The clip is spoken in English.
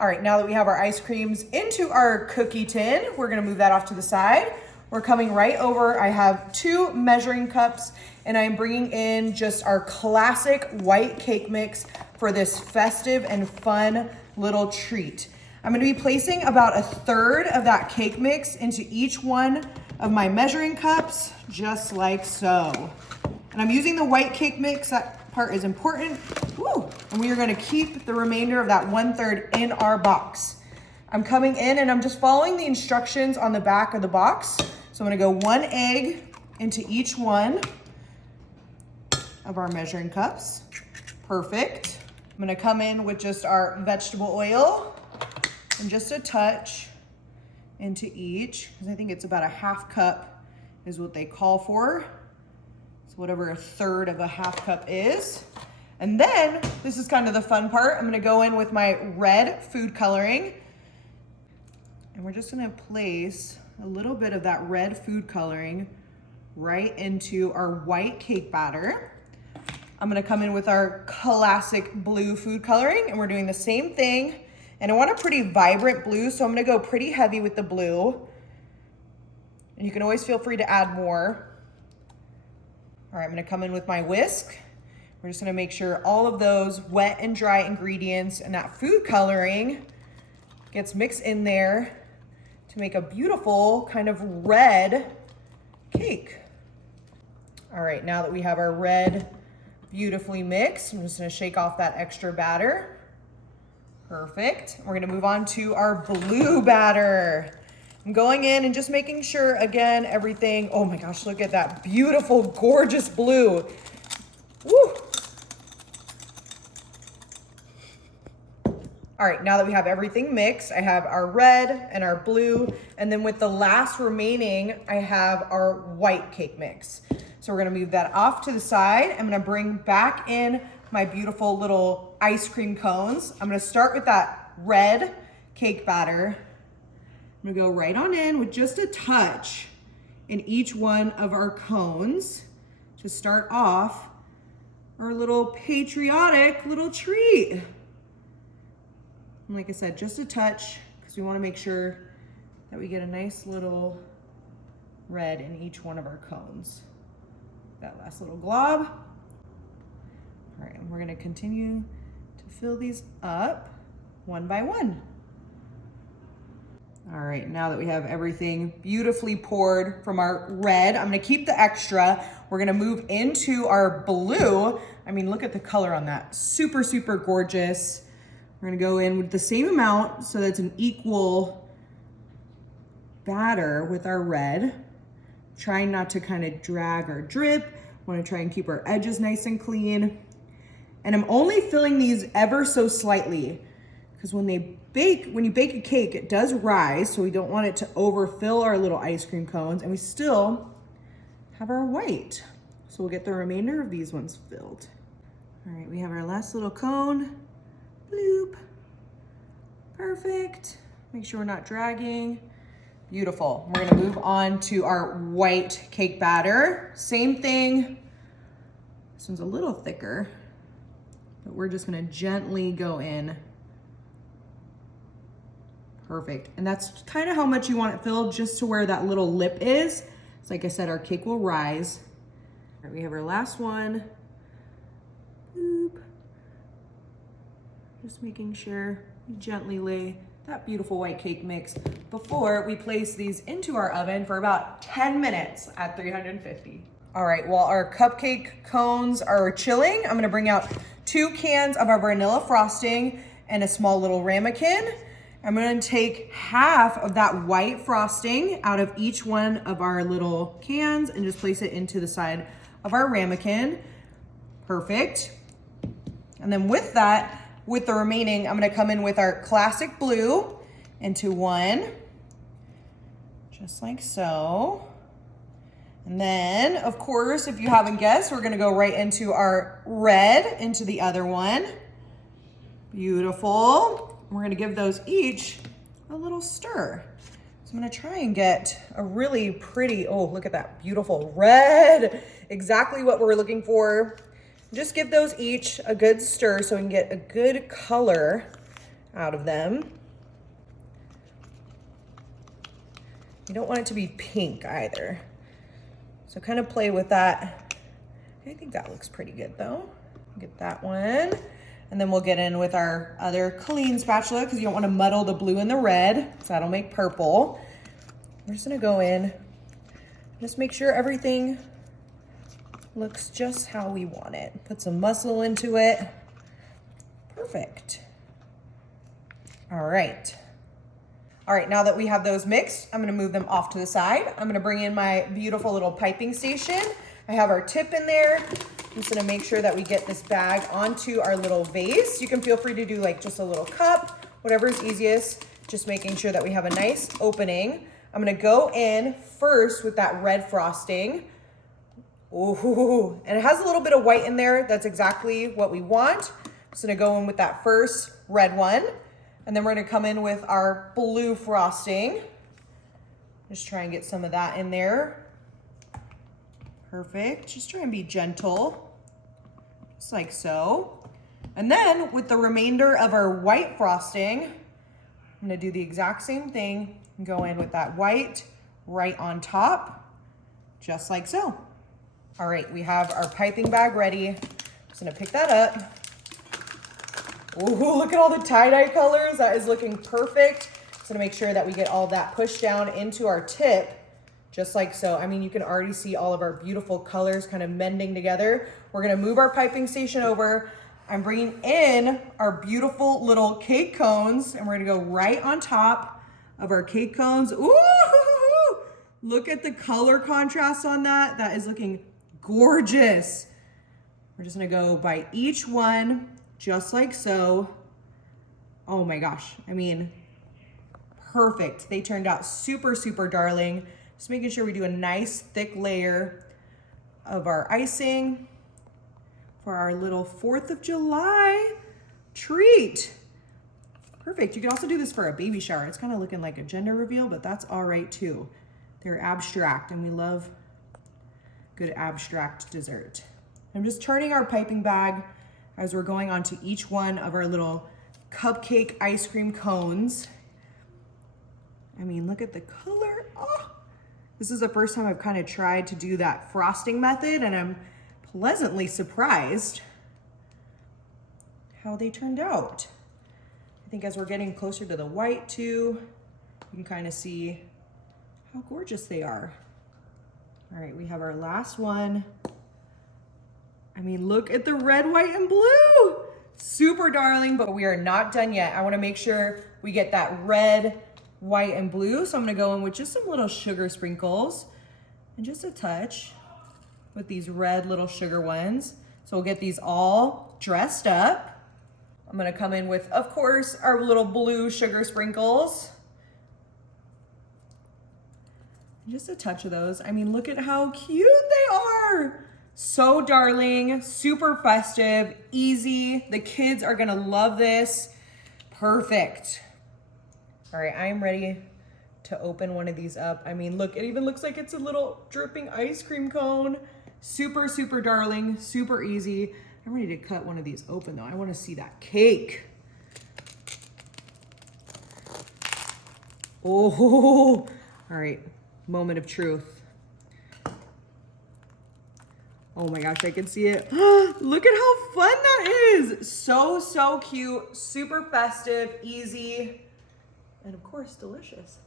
All right, now that we have our ice creams into our cookie tin, we're gonna move that off to the side. We're coming right over. I have 2 measuring cups and I'm bringing in just our classic white cake mix for this festive and fun little treat. I'm gonna be placing about 1/3 of that cake mix into each one of my measuring cups, just like so. And I'm using the white cake mix, that part is important. Woo! And we are gonna keep the remainder of that 1/3 in our box. I'm coming in and I'm just following the instructions on the back of the box. So I'm gonna go 1 egg into each one of our measuring cups. Perfect. I'm gonna come in with just our vegetable oil and just a touch into each, because I think it's about a 1/2 cup is what they call for. So whatever 1/3 of a 1/2 cup is. And then, this is kind of the fun part, I'm gonna go in with my red food coloring. And we're just gonna place a little bit of that red food coloring right into our white cake batter. I'm gonna come in with our classic blue food coloring, and we're doing the same thing. And I want a pretty vibrant blue, so I'm gonna go pretty heavy with the blue. And you can always feel free to add more. All right, I'm gonna come in with my whisk. We're just gonna make sure all of those wet and dry ingredients and that food coloring gets mixed in there to make a beautiful kind of red cake. All right, now that we have our red beautifully mixed, I'm just gonna shake off that extra batter. Perfect. We're gonna move on to our blue batter. I'm going in and just making sure, again, everything, oh my gosh, look at that beautiful, gorgeous blue. Woo! All right, now that we have everything mixed, I have our red and our blue, and then with the last remaining, I have our white cake mix. So we're gonna move that off to the side. I'm gonna bring back in my beautiful little ice cream cones. I'm gonna start with that red cake batter. I'm gonna go right on in with just a touch in each one of our cones to start off our little patriotic little treat. And like I said, just a touch, because we wanna make sure that we get a nice little red in each one of our cones. That last little glob. All right, and we're gonna continue to fill these up one by one. All right, now that we have everything beautifully poured from our red, I'm gonna keep the extra. We're gonna move into our blue. I mean, look at the color on that. Super, super gorgeous. We're gonna go in with the same amount so that's an equal batter with our red. Trying not to kind of drag or drip. Want to try and keep our edges nice and clean. And I'm only filling these ever so slightly, because when you bake a cake, it does rise, so we don't want it to overfill our little ice cream cones, and we still have our white. So we'll get the remainder of these ones filled. All right, we have our last little cone. Bloop. Perfect. Make sure we're not dragging. Beautiful. We're gonna move on to our white cake batter. Same thing. This one's a little thicker, but we're just gonna gently go in. Perfect. And that's kind of how much you want it filled, just to where that little lip is. So like I said, our cake will rise. All right, we have our last one. Boop. Just making sure we gently lay that beautiful white cake mix before we place these into our oven for about 10 minutes at 350. All right, while our cupcake cones are chilling, I'm gonna bring out 2 cans of our vanilla frosting and a small little ramekin. I'm gonna take half of that white frosting out of each one of our little cans and just place it into the side of our ramekin. Perfect. And then with that, with the remaining, I'm gonna come in with our classic blue into one, just like so. And then, of course, if you haven't guessed, we're gonna go right into our red into the other one. Beautiful. We're gonna give those each a little stir. So I'm gonna try and get a really pretty, oh, look at that beautiful red. Exactly what we're looking for. Just give those each a good stir so we can get a good color out of them. You don't want it to be pink either. So kind of play with that. I think that looks pretty good though. Get that one. And then we'll get in with our other clean spatula because you don't want to muddle the blue and the red, so that'll make purple. We're just gonna go in, just make sure everything looks just how we want it. Put some muscle into it. Perfect. All right. All right, now that we have those mixed, I'm gonna move them off to the side. I'm gonna bring in my beautiful little piping station. I have our tip in there. I'm just gonna make sure that we get this bag onto our little vase. You can feel free to do like just a little cup, whatever is easiest, just making sure that we have a nice opening. I'm gonna go in first with that red frosting. Ooh, and it has a little bit of white in there. That's exactly what we want. Just gonna go in with that first red one. And then we're gonna come in with our blue frosting. Just try and get some of that in there. Perfect, just try and be gentle, just like so. And then with the remainder of our white frosting, I'm gonna do the exact same thing and go in with that white right on top, just like so. All right, we have our piping bag ready. Just gonna pick that up. Ooh, look at all the tie-dye colors. That is looking perfect. Just gonna make sure that we get all that pushed down into our tip, just like so. I mean, you can already see all of our beautiful colors kind of mending together. We're gonna move our piping station over. I'm bringing in our beautiful little cake cones, and we're gonna go right on top of our cake cones. Ooh, look at the color contrast on that. That is looking gorgeous. We're just gonna go by each one, just like so. Oh my gosh, I mean, perfect. They turned out super, super darling. Just making sure we do a nice thick layer of our icing for our little 4th of July treat. Perfect. You can also do this for a baby shower. It's kind of looking like a gender reveal, but that's all right too. They're abstract and we love good abstract dessert. I'm just turning our piping bag as we're going on to each one of our little cupcake ice cream cones. I mean, look at the color. Oh. This is the first time I've kind of tried to do that frosting method, and I'm pleasantly surprised how they turned out. I think as we're getting closer to the white too, you can kind of see how gorgeous they are. All right, we have our last one. I mean, look at the red, white, and blue. Super darling, but we are not done yet. I wanna make sure we get that red, white, and blue. So I'm gonna go in with just some little sugar sprinkles and just a touch with these red little sugar ones. So we'll get these all dressed up. I'm gonna come in with, of course, our little blue sugar sprinkles. Just a touch of those. I mean, look at how cute they are. So darling, super festive, easy. The kids are gonna love this. Perfect. All right, I am ready to open one of these up. I mean, look, it even looks like it's a little dripping ice cream cone. Super, super darling, super easy. I'm ready to cut one of these open though. I wanna see that cake. Oh, all right, moment of truth. Oh my gosh, I can see it. Look at how fun that is. So, so cute, super festive, easy, and of course, delicious.